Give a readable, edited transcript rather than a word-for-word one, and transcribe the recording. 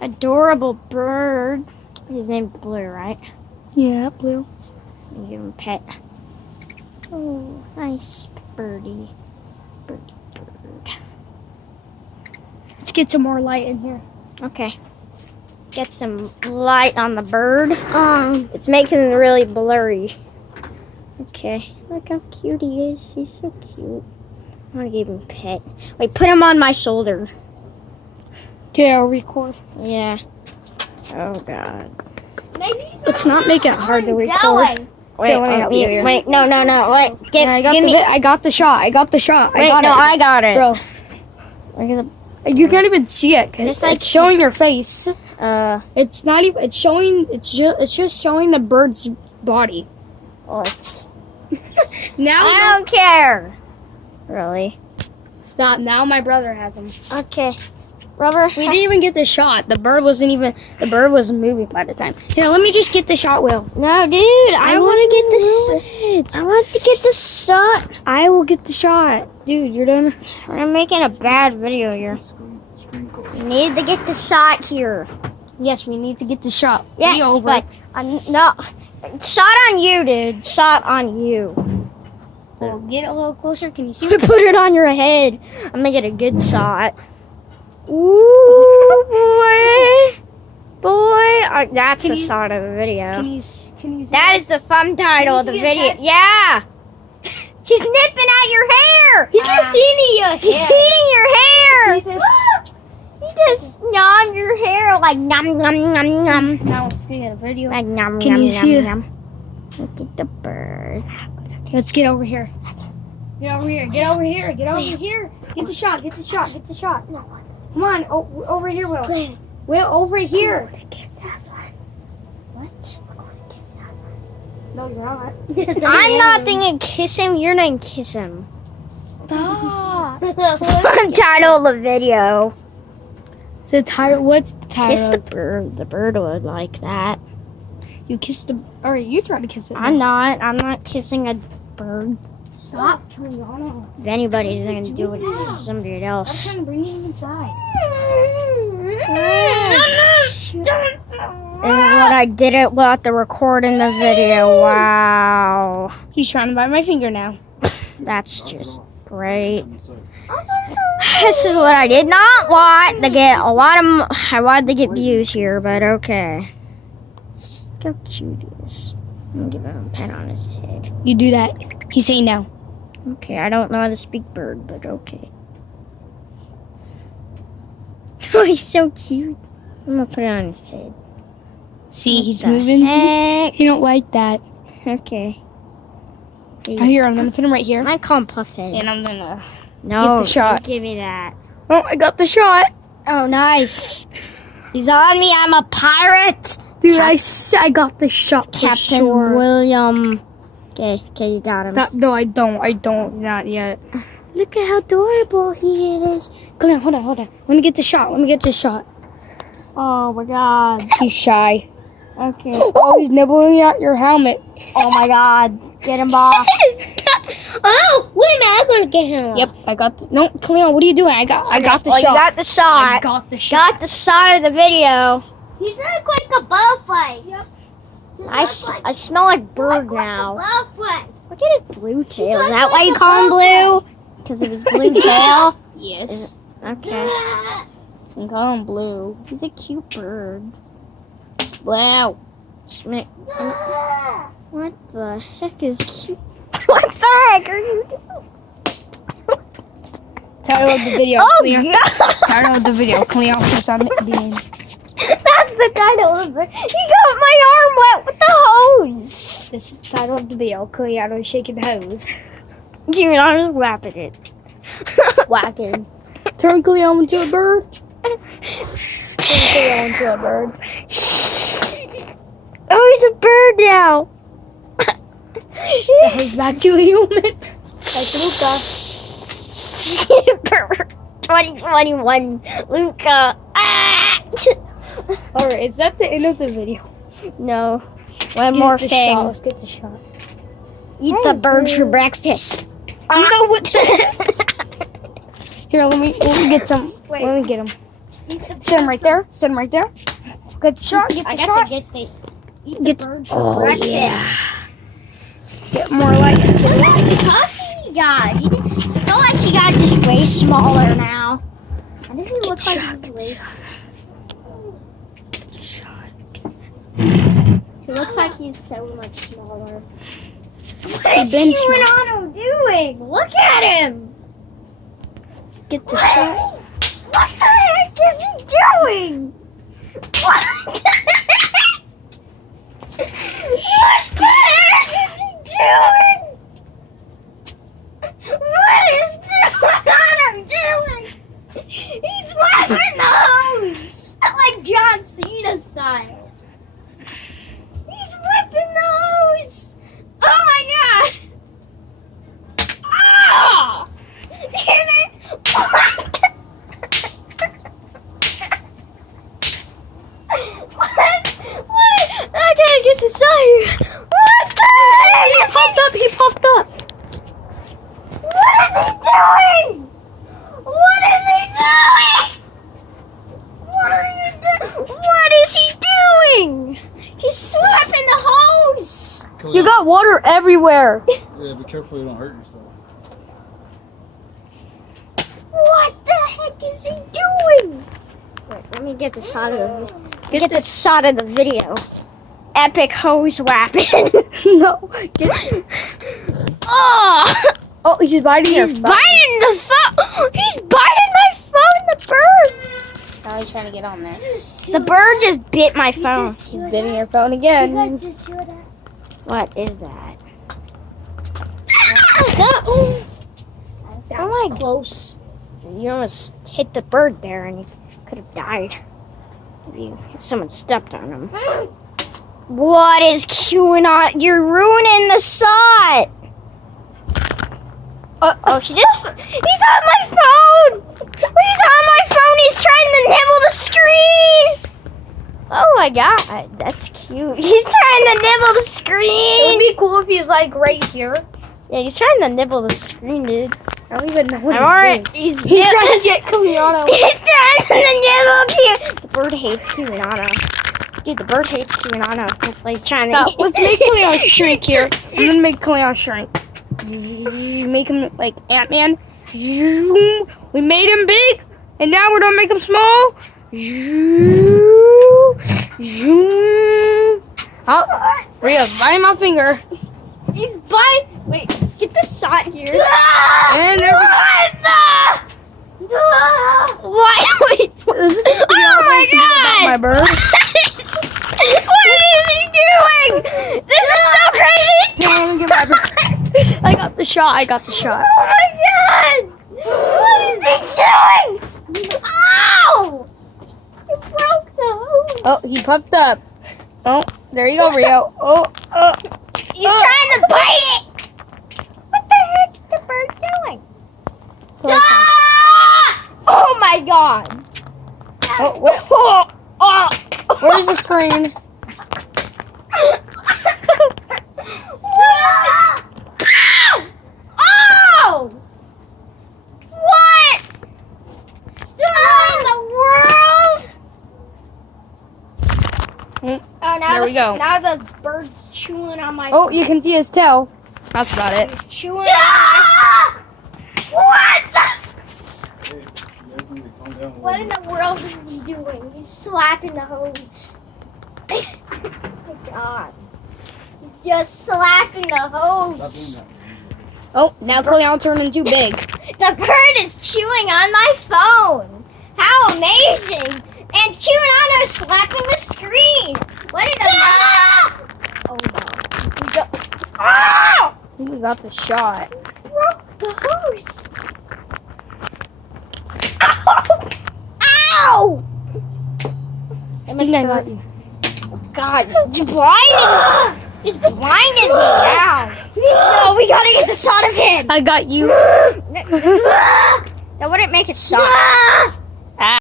adorable bird. His name's Blue, right? Yeah, Blue. Let me give him a pet. Oh, nice birdie. Birdie bird. Let's get some more light in here. Okay. Get some light on the bird. It's making it really blurry. Okay. Look how cute he is. He's so cute. I want to give him a pet. Wait, put him on my shoulder. Okay, I'll record. Yeah. Oh, God. Maybe It's not making it hard to record. Wait, let me help you here. wait, no. Wait, Yeah, I got the shot. I got Wait, it. I got it. Bro, Look at you can't even see it. 'Cause Yes, I it's showing your face. the, It's not even. It's showing. It's just showing the bird's body. oh, it's, Now, I don't care. Really? stop. Now my brother has him. Okay. Rubber. We didn't even get the shot. The bird wasn't moving by the time. Here, let me just get the shot, Will. No, dude. I want to get this. I want to get the shot. I will get the shot. Dude, you're done. We're making a bad video here. We need to get the shot here. Yes, we need to get the shot. Yes, Be over. but no. Shot on you, dude. Shot on you. Well, get a little closer. Can you see me? Put it on your head. I'm gonna get a good shot. Ooh, boy. That's Can the you- shot of the video. Can you see? That is the fun title of the see his video. head? Yeah. He's nipping at your hair. He's just eating your He's eating your hair. Jesus. He just nom your hair like nom nom nom nom. Now let's get a video. Like nom Can nom you see nom it? nom. Look at the bird. Let's get over here. Get over here. Get over here. Get over here. Get the shot. Get the shot. Get the shot. Come on. Over here, Will. Will, over here. What? No, you're not. I'm not thinking kiss him. You're gonna kiss him. Stop. Fun title of the video. The title. What's the title? Kiss the bird. The bird would like that. You kissed the. All right, you tried to kiss it. I'm not. I'm not kissing a bird. Stop, Juliana. If anybody's gonna do it, it's somebody I'm else. trying to bring you inside. This is what I did it without the recording the video. Wow. He's trying to bite my finger now. That's just great. This is what I did not want to get a lot of. I wanted to get views here, but okay. Look how cute he is. I'm gonna give him a pet on his head. You do that. He's saying no. Okay, I don't know how to speak bird, but okay. Oh, he's so cute. I'm gonna put it on his head. See, he's the moving. heck? He don't like that. Okay. Here, I'm gonna put him right here, I call him Puffhead. and I'm gonna. No, Get the shot. don't give me that. Oh, I got the shot, Oh, nice. He's on me. I'm a pirate. dude. I got the shot for Captain sure. William. Okay, you got him. Stop. No, I don't. Not yet. Look at how adorable he is. Come on, hold on. Let me get the shot. Oh my god. He's shy. Okay. Oh, he's nibbling at your helmet. Oh my god. Get him off. Oh, wait a minute, I'm gonna get him. Yep, I got. No, Cleo, what are you doing? I got the Well, shot. you got the I shot. got the shot. Got the shot of the video. He's like a butterfly. Yep. I smell like bird now. Butterfly. Look at his blue tail. Is that why you call him blue? Because of his blue tail? Yes. Okay. You can call him Blue. He's a cute bird. Blue. What the heck is cute? What the heck are you doing? Title of the video. Oh, Cleo. God. Title of the video. Cleo keeps on being. That's the title of the. He got my arm wet with the hose. This is the title of the video. Cleo shaking the hose. You're not just whapping it. Whacking. Turn Cleo into a bird. Turn Cleo into a bird. Oh, he's a bird now. The hose back to a human. Like Luca. 2021 Luca. Ah! Alright, is that the end of the video? No. One more Get the thing. shot. Let's get the shot. Eat the bird for breakfast. No, what? Here, let me get some. Let me get him. Sit him right there. Sit him right there. Get the shot. Get the shot. Get the Get Oh, breakfast. yeah. Get more like it. What puffy he got? I feel like he got just way smaller now. Why does he look like he's He looks like he's so much smaller. What is Q doing? Look at him. Get the shot. What the heck is he doing? What? What the heck is he doing? What is Q doing? He's wiping the hose like John Cena style. He's whipping the hose. Oh my god. Oh! Damn it. What? I can't get the sign. What the heck? He popped up. He popped up. What is he doing? What is he doing? What is he doing? He's swiping the hose. You got water everywhere. Yeah, be careful you don't hurt yourself. What the heck is he doing? Wait, let me get the shot of the video. Epic hose whapping. No. Oh! Oh, he's biting your He's phone. biting the phone. He's biting my phone. The bird. Now he's trying to get on there. The bird just bit my phone. He's biting your phone again. What is that? That Oh was my- close. You almost hit the bird there, and he could have died if someone stepped on him. What is QAnon? You're ruining the shot. Oh, he's on my phone. He's on my phone. He's trying to nibble the screen. Oh my god, that's cute. He's trying to nibble the It would screen. be cool if he's like right here. Yeah, he's trying to nibble the screen, dude. I don't even know what I'm alright. he's trying to get Kiliano. He's trying to nibble Q. The bird hates QAnon. Dude, the bird hates QAnon. That's why he's trying Stop. to. Let's make Kiliano shrink here. I'm gonna make Kiliano shrink. Make him like Ant-Man. We made him big, and now we're gonna make him small. Oh, Ria, bite my finger. He's biting. Wait, get the shot here. And there we go. What? Wait. This is just Oh my god! my bird. What is he doing? This is so crazy. No, let me get my bird. I got the shot. I got the shot. Oh my god! What is he doing? Ow! You broke the hose. Oh, he popped up. Oh, there you go, Rio. Oh. He's trying to bite it. What the heck is the bird doing? So, Oh my god! oh, wait. Where's the screen? Oh! What? What in the world? Oh, now There we go. Now the bird's chewing on my. Oh, you can see his tail. That's about it. He's chewing. What? Hey, you guys need to calm down a little What in bit. the world is he doing? He's slapping the hose. Oh my god. He's just slapping the Stop hose. doing Oh, now Kiliano turned into big. The bird is chewing on my phone. How amazing. And chewing on us, slapping the screen. What an amazing. Oh no. Oh! We got the shot. Broke the hose. Ow! Ow! I must I have got you. God, you blinded me. Just blinded me now. No, we gotta get the shot of him. I got you. That wouldn't make a shot.